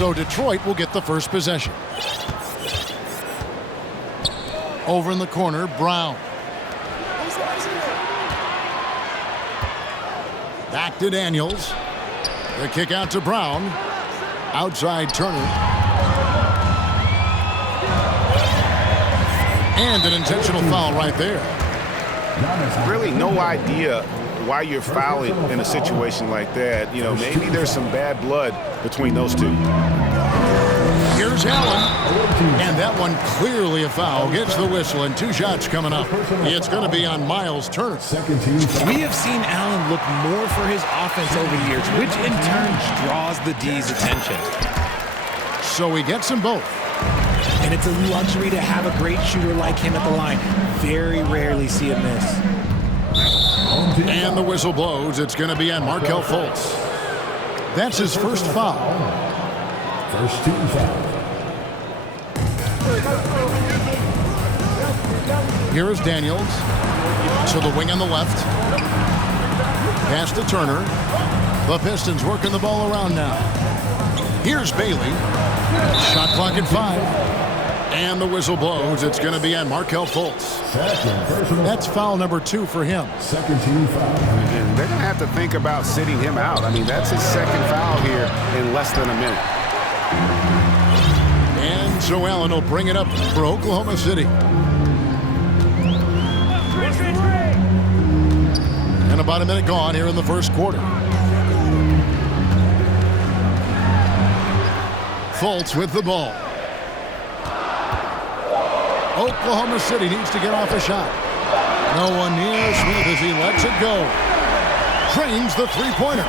So Detroit will get the first possession. Over in the corner, Brown. Back to Daniels. The kick out to Brown. Outside Turner. And an intentional foul right there. Really no idea why you're fouling in a situation like that. You know, maybe there's some bad blood between those two. Here's Allen. And that one clearly a foul. Gets the whistle and 2 shots coming up. It's going to be on Miles Turner. We have seen Allen look more for his offense over the years, which in turn draws the D's attention. So he gets them both. And it's a luxury to have a great shooter like him at the line. Very rarely see him miss. And the whistle blows. It's going to be on Markelle Fultz. That's his first foul. First team foul. Here is Daniels. To the wing on the left. Pass to Turner. The Pistons working the ball around now. Here's Bailey. Shot clock at 5. And the whistle blows. It's going to be on Markelle Fultz. That's foul number 2 for him. Second team foul. And they're going to have to think about sitting him out. I mean, that's his second foul here in less than a minute. And so Allen will bring it up for Oklahoma City. And about a minute gone here in the first quarter. Fultz with the ball. Oklahoma City needs to get off a shot. No one near Smith as he lets it go. Trains the three-pointer.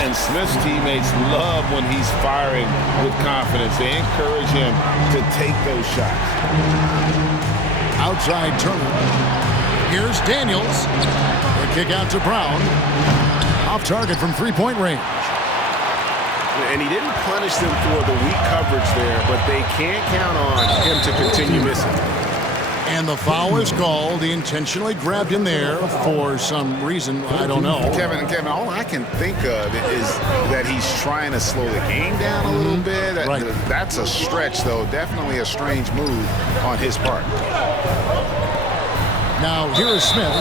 And Smith's teammates love when he's firing with confidence. They encourage him to take those shots. Outside Turner. Here's Daniels. The kick out to Brown. Off target from three-point range. And he didn't punish them for the weak coverage there, but they can't count on him to continue missing. And the foul is called. He intentionally grabbed him there for some reason. I don't know. Kevin, all I can think of is that he's trying to slow the game down a little bit. That's a stretch, though. Definitely a strange move on his part. Now, here is Smith.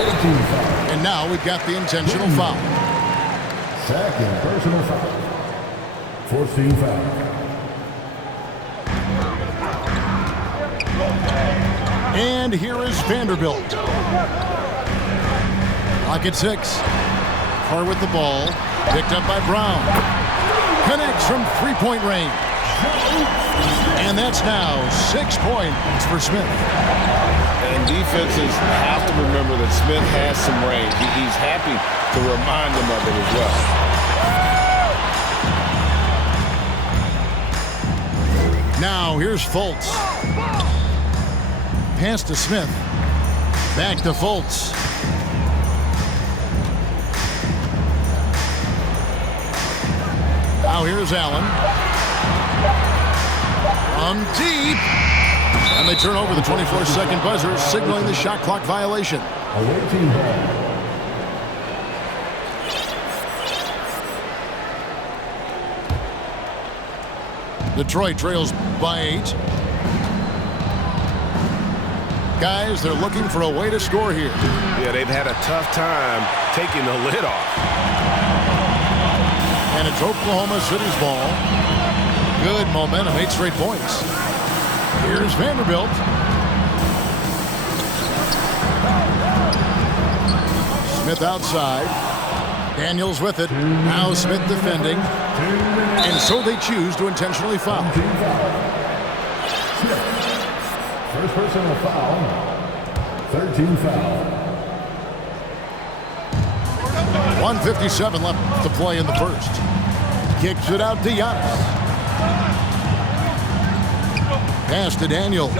And now we've got the intentional foul. Second personal foul. 14 foul. And here is Vanderbilt. Clock at 6. Carr with the ball. Picked up by Brown. Connects from three-point range. And that's now 6 points for Smith. And defenses have to remember that Smith has some range. He's happy to remind them of it as well. Now here's Fultz. Pass to Smith. Back to Fultz. Now here's Allen. From deep. And they turn over the 24-second buzzer, signaling the shot clock violation. Away team ball. Detroit trails by 8. Guys, they're looking for a way to score here. Yeah, they've had a tough time taking the lid off. And it's Oklahoma City's ball. Good momentum, 8 straight points. Here's Vanderbilt. Smith outside. Daniels with it. Now Smith defending. And so they choose to intentionally foul. First personal foul. 13 foul. 1:57 left to play in the first. Kicks it out to Giannis. Pass to Daniels.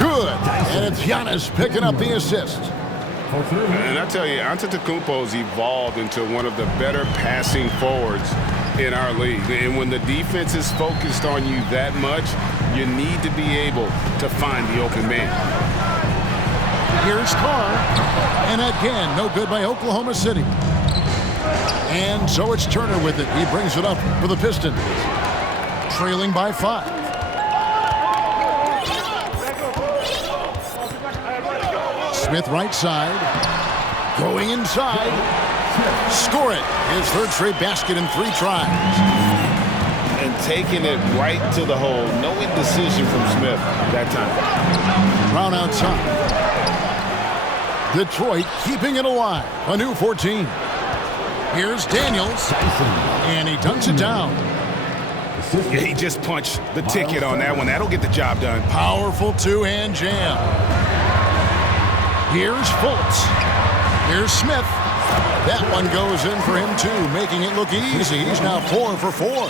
Good. And it's Giannis picking up the assist. And I tell you, Antetokounmpo's evolved into one of the better passing forwards in our league. And when the defense is focused on you that much, you need to be able to find the open man. Here's Carr. And again, no good by Oklahoma City. And so it's Turner with it. He brings it up for the Pistons. Trailing by 5. Smith right side. Going inside. Score it. His third straight basket in 3 tries. And taking it right to the hole. No indecision from Smith that time. Brown outside. Detroit keeping it alive. A new 14. Here's Daniels. And he dunks it down. Yeah, he just punched the ticket on that one. That'll get the job done. Powerful two-hand jam. Here's Fultz. Here's Smith. That one goes in for him too, making it look easy. He's now 4 for 4.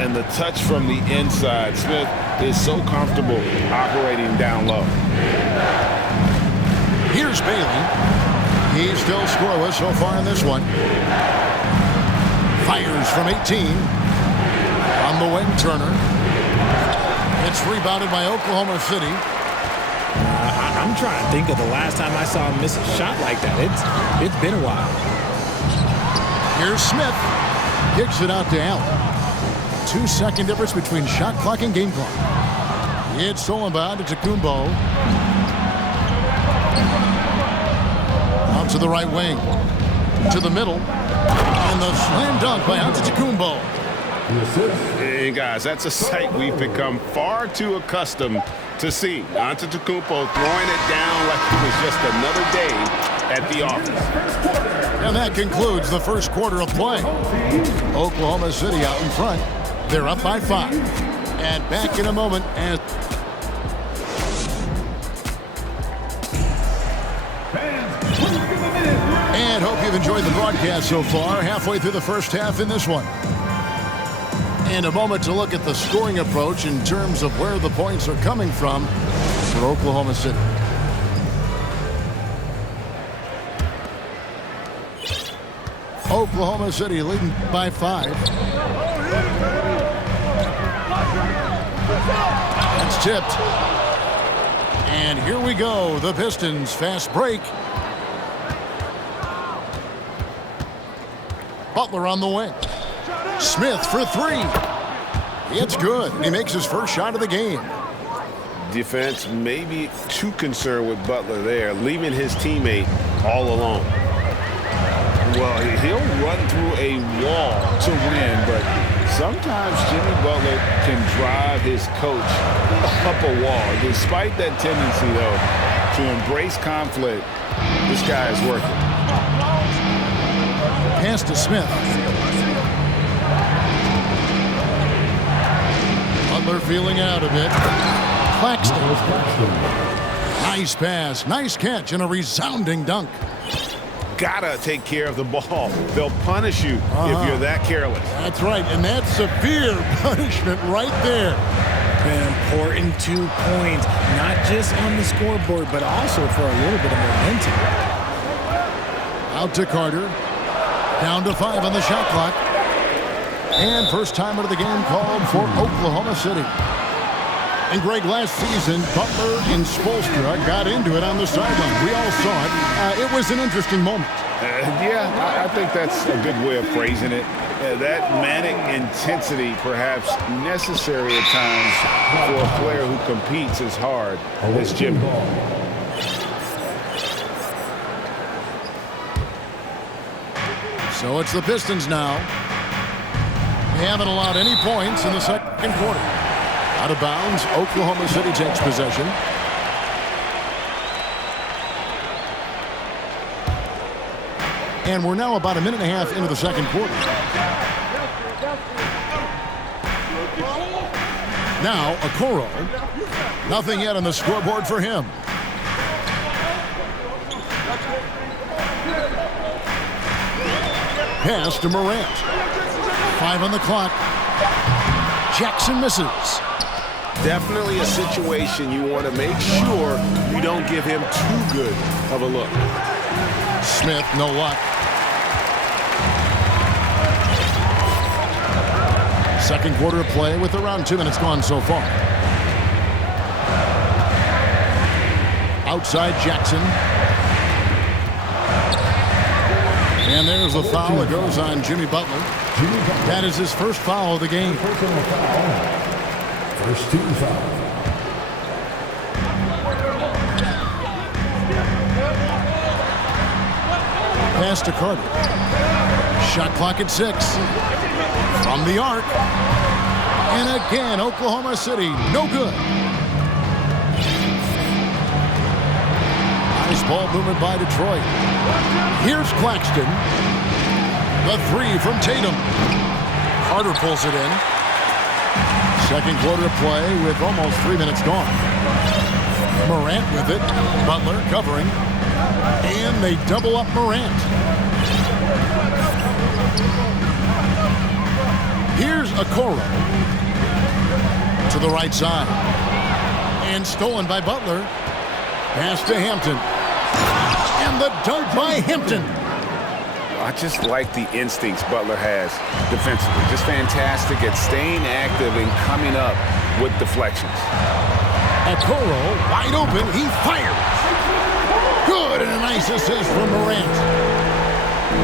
And the touch from the inside. Smith is so comfortable operating down low. Here's Bailey. He's still scoreless so far in this one. Fires from 18. On the wing, Turner. It's rebounded by Oklahoma City. I'm trying to think of the last time I saw him miss a shot like that. It's been a while. Here's Smith. Kicks it out to Allen. 2-second difference between shot clock and game clock. It's stolen by Antetokounmpo. Out to the right wing. To the middle. And the slam dunk by Antetokounmpo. And guys, that's a sight we've become far too accustomed to see. Antetokounmpo throwing it down like it was just another day at the office. And that concludes the first quarter of play. Oklahoma City out in front. They're up by 5. And back in a moment as and hope you've enjoyed the broadcast so far. Halfway through the first half in this one. And a moment to look at the scoring approach in terms of where the points are coming from for Oklahoma City. Oklahoma City leading by 5. It's tipped. And here we go. The Pistons fast break. Butler on the wing. Smith for 3. It's good. He makes his first shot of the game. Defense may be too concerned with Butler there, leaving his teammate all alone. Well, he'll run through a wall to win, but sometimes Jimmy Butler can drive his coach up a wall. Despite that tendency, though, to embrace conflict, this guy is working. Pass to Smith. Butler feeling out a bit. Claxton. Nice pass, nice catch, and a resounding dunk. Gotta take care of the ball. They'll punish you if you're that careless. That's right, and that's severe punishment right there. An important 2 points, not just on the scoreboard, but also for a little bit of momentum. Out to Carter. Down to 5 on the shot clock. And first time out of the game called for Oklahoma City. And Greg, last season, Butler and Spoelstra got into it on the sideline. We all saw it. It was an interesting moment. Yeah, I think that's a good way of phrasing it. That manic intensity perhaps necessary at times for a player who competes as hard as Jimmy. So it's the Pistons now. They haven't allowed any points in the second quarter. Out of bounds, Oklahoma City takes possession. And we're now about a minute and a half into the second quarter. Now, Okoro. Nothing yet on the scoreboard for him. Pass to Morant. 5 on the clock. Jackson misses. Definitely a situation you want to make sure you don't give him too good of a look. Smith, no luck. Second quarter of play with around 2 minutes gone so far. Outside Jackson. And there's the foul that goes on Jimmy Butler. That is his first foul of the game. Personal foul. First team foul. Pass to Carter. Shot clock at 6. From the arc. And again, Oklahoma City, no good. Nice ball movement by Detroit. Here's Claxton. The 3 from Tatum. Carter pulls it in. Second quarter of play with almost 3 minutes gone. Morant with it. Butler covering. And they double up Morant. Here's Okoro. To the right side. And stolen by Butler. Pass to Hampton. And the dunk by Hampton. I just like the instincts Butler has defensively. Just fantastic at staying active and coming up with deflections. Okoro wide open. He fires. Good, and a nice assist from Morant.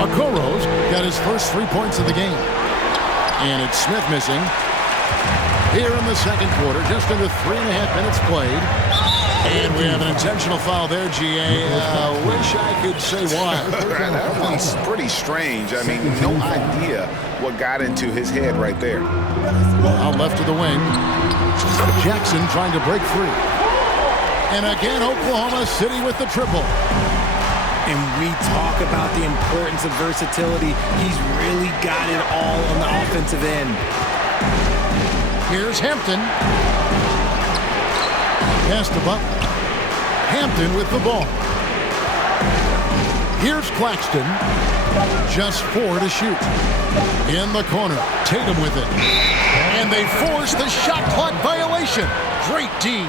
Okoro's got his first 3 points of the game. And it's Smith missing. Here in the second quarter, just under 3.5 minutes played. And we have an intentional foul there, GA. Wish I could say why. That one's pretty strange. I mean, no idea what got into his head right there. Out left to the wing. Jackson trying to break free. And again, Oklahoma City with the triple. And we talk about the importance of versatility. He's really got it all on the offensive end. Here's Hampton. Pass to Butler. Hampton with the ball. Here's Claxton. Just 4 to shoot. In the corner. Tatum with it. And they force the shot clock violation. Great D.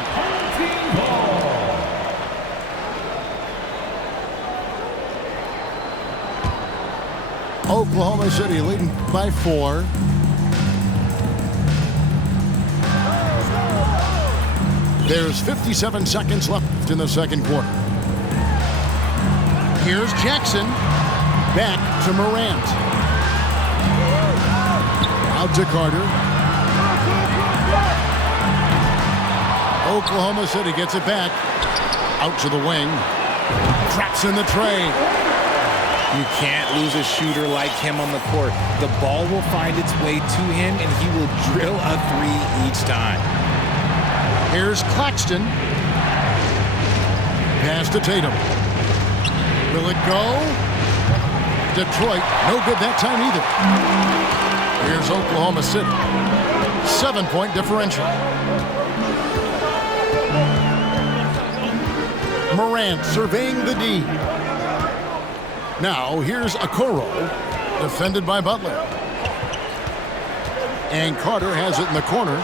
Oklahoma City leading by 4. There's 57 seconds left in the second quarter. Here's Jackson. Back to Morant. Out to Carter. Oklahoma City gets it back. Out to the wing. Traps in the tray. You can't lose a shooter like him on the court. The ball will find its way to him, and he will drill a 3 each time. Here's Claxton. Pass to Tatum. Will it go? Detroit, no good that time either. Here's Oklahoma City. 7-point differential. Morant surveying the D. Now, here's Okoro, defended by Butler. And Carter has it in the corner.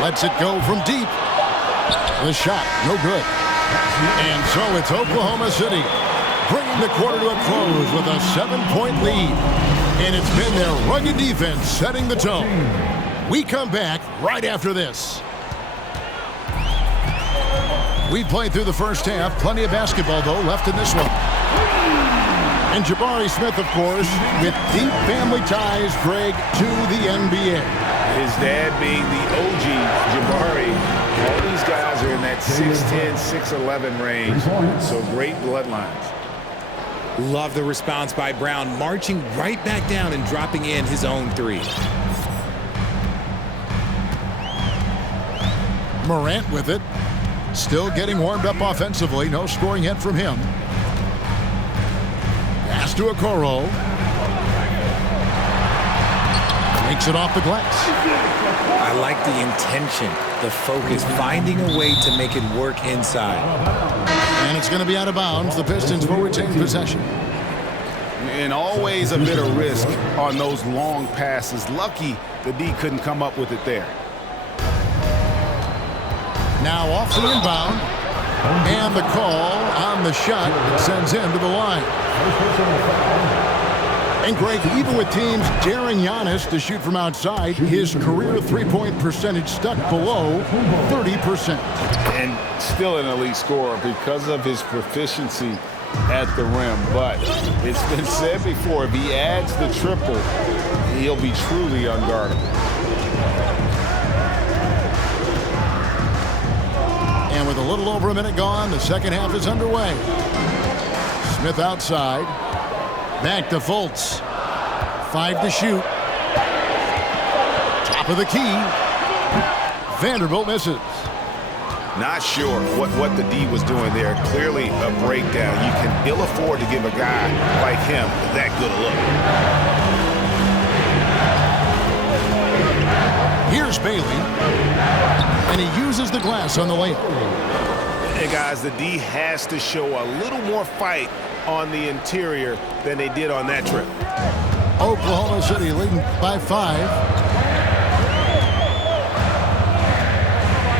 Lets it go from deep. The shot, no good. And so it's Oklahoma City bringing the quarter to a close with a 7-point lead. And it's been their rugged defense setting the tone. We come back right after this. We played through the first half. Plenty of basketball, though, left in this one. And Jabari Smith, of course, with deep family ties, Greg, to the NBA. His dad being the OG Jabari. All these guys are in that 6'10", 6'11" range. So great bloodlines. Love the response by Brown, marching right back down and dropping in his own 3. Morant with it. Still getting warmed up offensively. No scoring yet from him. Pass to Okoro. Makes it off the glass. I like the intention, the focus, finding a way to make it work inside. And it's going to be out of bounds. The Pistons will retain possession. And always a bit of risk on those long passes. Lucky the D couldn't come up with it there. Now off the inbound. And the call on the shot that sends him to the line. And Greg, even with teams daring Giannis to shoot from outside, his career three-point percentage stuck below 30%. And still an elite scorer because of his proficiency at the rim. But it's been said before, if he adds the triple, he'll be truly unguardable. And with a little over a minute gone, the second half is underway. Smith outside. Back to Fultz. 5 to shoot. Top of the key. Vanderbilt misses. Not sure what the D was doing there. Clearly a breakdown. You can ill afford to give a guy like him that good a look. Here's Bailey. And he uses the glass on the layup. Hey guys, the D has to show a little more fight on the interior than they did on that trip. Oklahoma City leading by 5.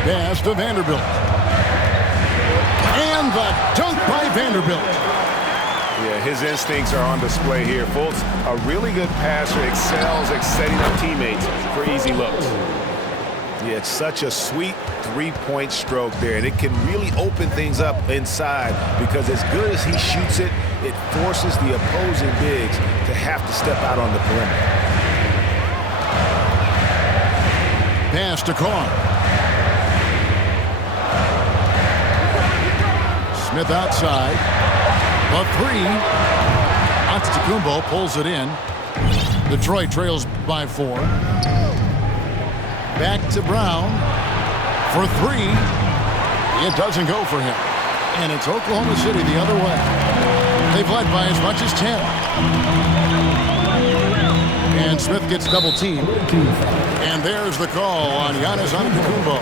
Pass to Vanderbilt. And the dunk by Vanderbilt. Yeah, his instincts are on display here. Fultz, a really good passer, excels at setting up teammates for easy looks. Yeah, it's such a sweet three-point stroke there, and it can really open things up inside because as good as he shoots it, it forces the opposing bigs to have to step out on the perimeter. Pass to Carr. Smith outside. The 3. Antetokounmpo pulls it in. Detroit trails by 4. Back to Brown for 3. It doesn't go for him. And it's Oklahoma City the other way. They've led by as much as 10. And Smith gets double teamed. And there's the call on Giannis Antetokounmpo.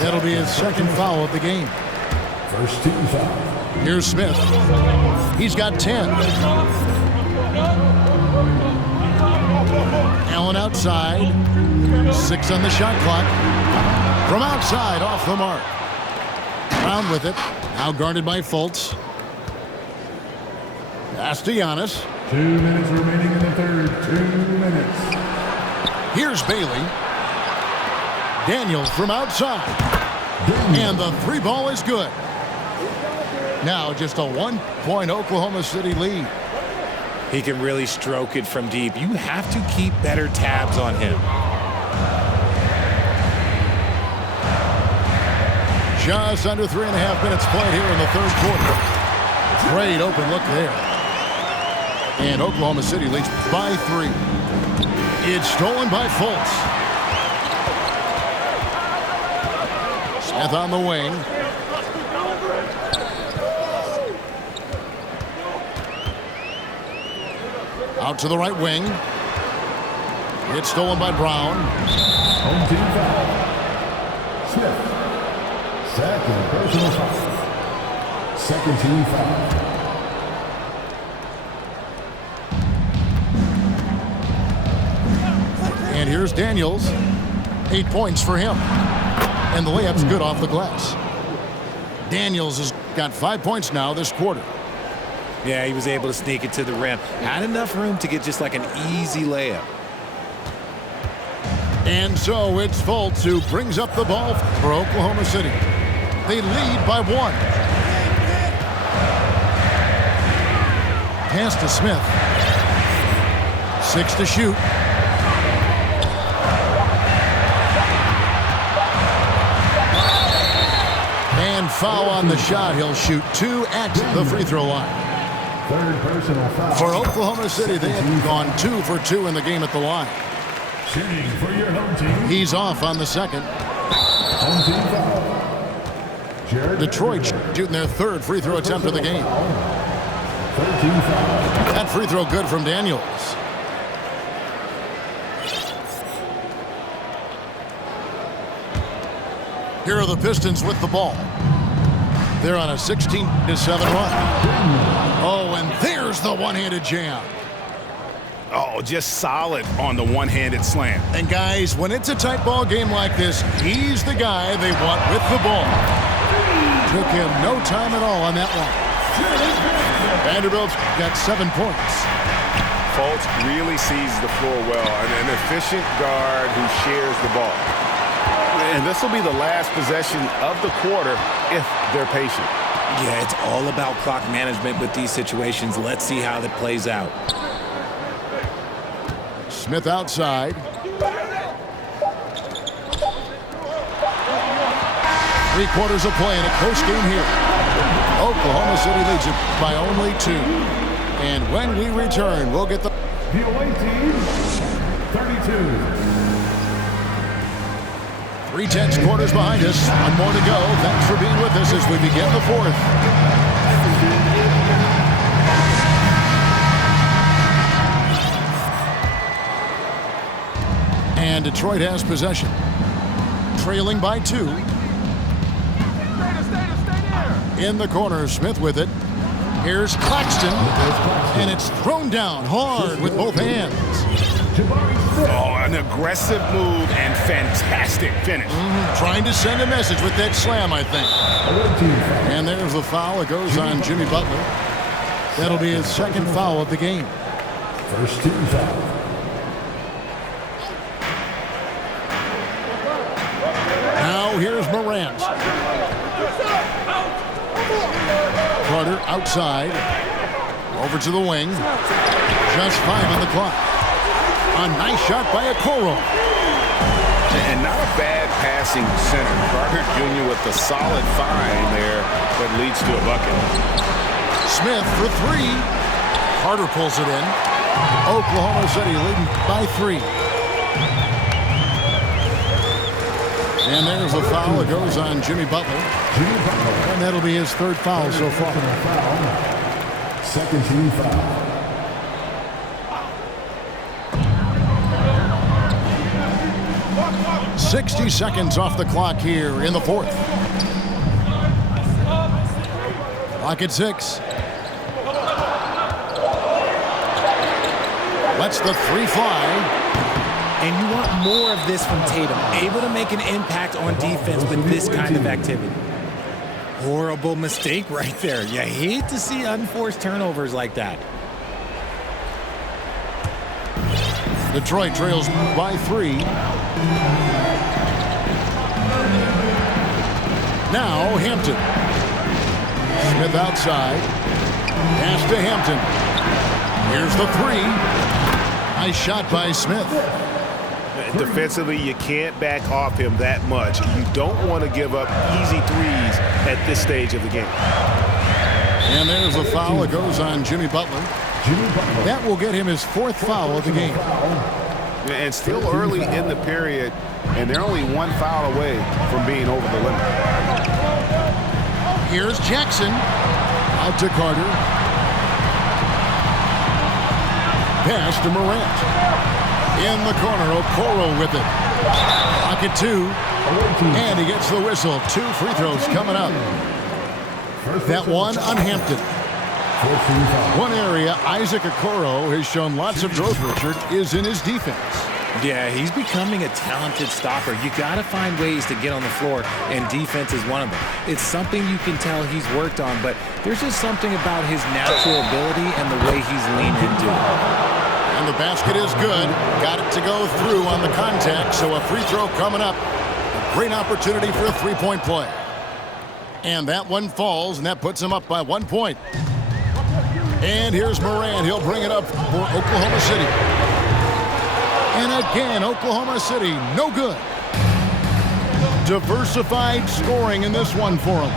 That'll be his second foul of the game. First team foul. Here's Smith. He's got 10. Allen outside. 6 on the shot clock. From outside, off the mark. Brown with it. Now guarded by Fultz. Pass to Giannis. 2 minutes remaining in the third. 2 minutes. Here's Bailey. Daniels from outside. And the 3 ball is good. Now just a 1-point Oklahoma City lead. He can really stroke it from deep. You have to keep better tabs on him. Just under 3.5 minutes played here in the third quarter. Great open look there. And Oklahoma City leads by 3. It's stolen by Fultz. Smith on the wing. Out to the right wing. It's stolen by Brown. Home team foul. Smith. Second personal foul. Second team foul. And here's Daniels. 8 points for him. And the layup's good off the glass. Daniels has got 5 points now this quarter. Yeah, he was able to sneak it to the rim. Had enough room to get just like an easy layup. And so it's Fultz who brings up the ball for Oklahoma City. They lead by 1. Pass to Smith. 6 to shoot. And foul on the shot. He'll shoot 2 at the free throw line. Third personal foul. For Oklahoma City, they have gone 2 for 2 in the game at the line. Shooting for your home team. He's off on the second. Home team foul. Jared Detroit shooting their 3rd free throw attempt of the game. Third team foul. That free throw good from Daniels. Here are the Pistons with the ball. They're on a 16-7 run. Oh, and there's the one-handed jam. Oh, just solid on the one-handed slam. And guys, when it's a tight ball game like this, he's the guy they want with the ball. Took him no time at all on that one. Vanderbilt's got 7 points. Fultz really sees the floor well, and an efficient guard who shares the ball. And this will be the last possession of the quarter if they're patient. Yeah, it's all about clock management with these situations. Let's see how that plays out. Smith outside. Three-quarters of play in a close game here. Oklahoma City leads it by only 2. And when we return, we'll get the away team, 32. 3/10 quarters behind us. One more to go. Thanks for being with us as we begin the fourth. And Detroit has possession. Trailing by 2. In the corner, Smith with it. Here's Claxton. And it's thrown down hard with both hands. Oh, an aggressive move and fantastic finish. Trying to send a message with that slam, I think. And there's the foul. It goes on Jimmy Butler. That'll be his second foul of the game. First team foul. Now here's Morant. Carter outside. Over to the wing. Just 5 on the clock. A nice shot by Okoro. And not a bad passing center. Carter Jr. with the solid find there that leads to a bucket. Smith for 3. Carter pulls it in. Oklahoma City leading by 3. And there's a foul that goes on Jimmy Butler. And that'll be his third foul so far. Second team foul. 60 seconds off the clock here in the fourth. Clock at 6. Lets the 3 fly. And you want more of this from Tatum, able to make an impact on defense with this kind of activity. Horrible mistake right there. You hate to see unforced turnovers like that. Detroit trails by 3. Now Hampton. Smith outside. Pass to Hampton. Here's the 3. Nice shot by Smith. Defensively, you can't back off him that much. You don't want to give up easy threes at this stage of the game. And there's a foul that goes on Jimmy Butler. That will get him his 4th foul of the game. And still early in the period, and they're only 1 foul away from being over the limit. Here's Jackson. Out to Carter. Pass to Morant. In the corner, Okoro with it. Pocket 2. And he gets the whistle. 2 free throws coming up. That one on Hampton. One area Isaac Okoro has shown lots of growth, Richard, is in his defense. Yeah, he's becoming a talented stopper. You got to find ways to get on the floor, and defense is one of them. It's something you can tell he's worked on, but there's just something about his natural ability and the way he's leaned into it. And the basket is good. Got it to go through on the contact, so a free throw coming up. A great opportunity for a 3-point play. And that one falls, and that puts him up by 1 point. And here's Morant. He'll bring it up for Oklahoma City. And again, Oklahoma City, no good. Diversified scoring in this one for him.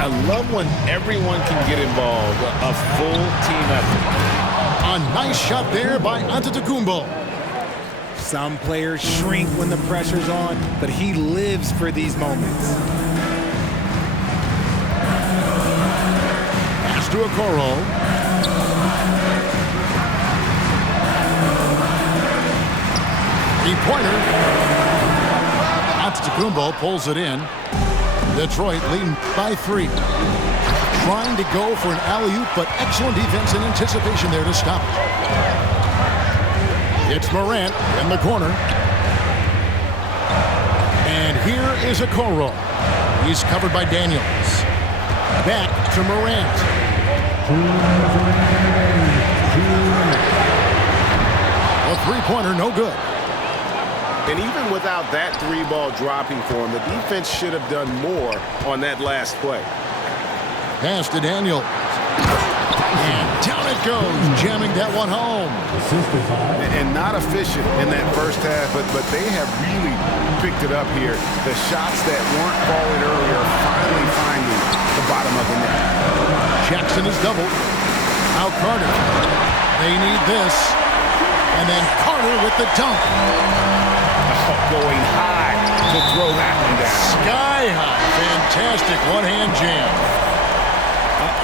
I love when everyone can get involved, a full team effort. A nice shot there by Antetokounmpo. Some players shrink when the pressure's on, but he lives for these moments. Pass to Okoro. Three-pointer. Antetokounmpo pulls it in. Detroit leading by 3. Trying to go for an alley-oop, but excellent defense and anticipation there to stop it. It's Morant in the corner. And here is Okoro. He's covered by Daniels. Back to Morant. A three-pointer, no good. And even without that 3-ball dropping for him, the defense should have done more on that last play. Pass to Daniels. And down it goes, jamming that one home. And not efficient in that first half, but they have really picked it up here. The shots that weren't falling earlier are finally finding the bottom of the net. Jackson is doubled. Now Carter. They need this. And then Carter with the dunk. Going high to throw that one down. Sky high. Fantastic one-hand jam.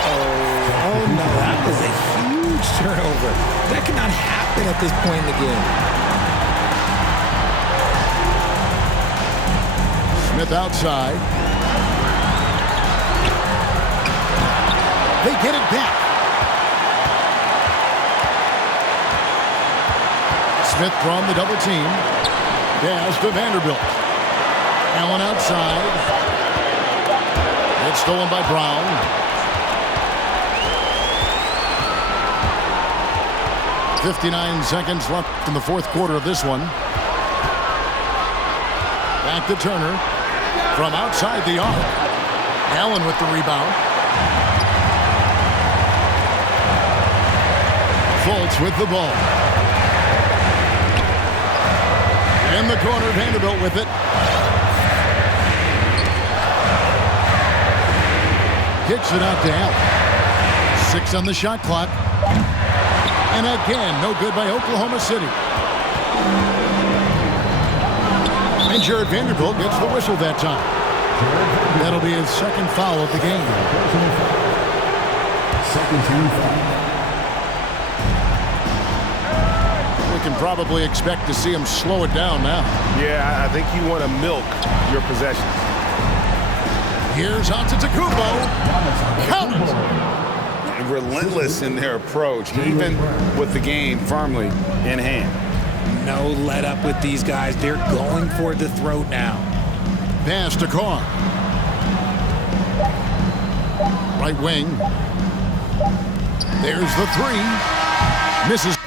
Oh no, that was a huge turnover. That cannot happen at this point in the game. Smith outside. They get it back. Smith from the double team. Pass to Vanderbilt. Allen outside. It's stolen by Brown. .59 seconds left in the fourth quarter of this one. Back to Turner from outside the arc. Allen with the rebound. Fultz with the ball. In the corner, Vanderbilt with it. Kicks it out to Allen. 6 on the shot clock. And again, no good by Oklahoma City. And Jared Vanderbilt gets the whistle that time. That'll be his second foul of the game. Second team foul. We can probably expect to see him slow it down now. Yeah, I think you want to milk your possessions. Here's Antetokounmpo. Count it. Relentless in their approach, even with the game firmly in hand. No let up with these guys. They're going for the throat now. Pass to Carr. Right wing. There's the three. Misses.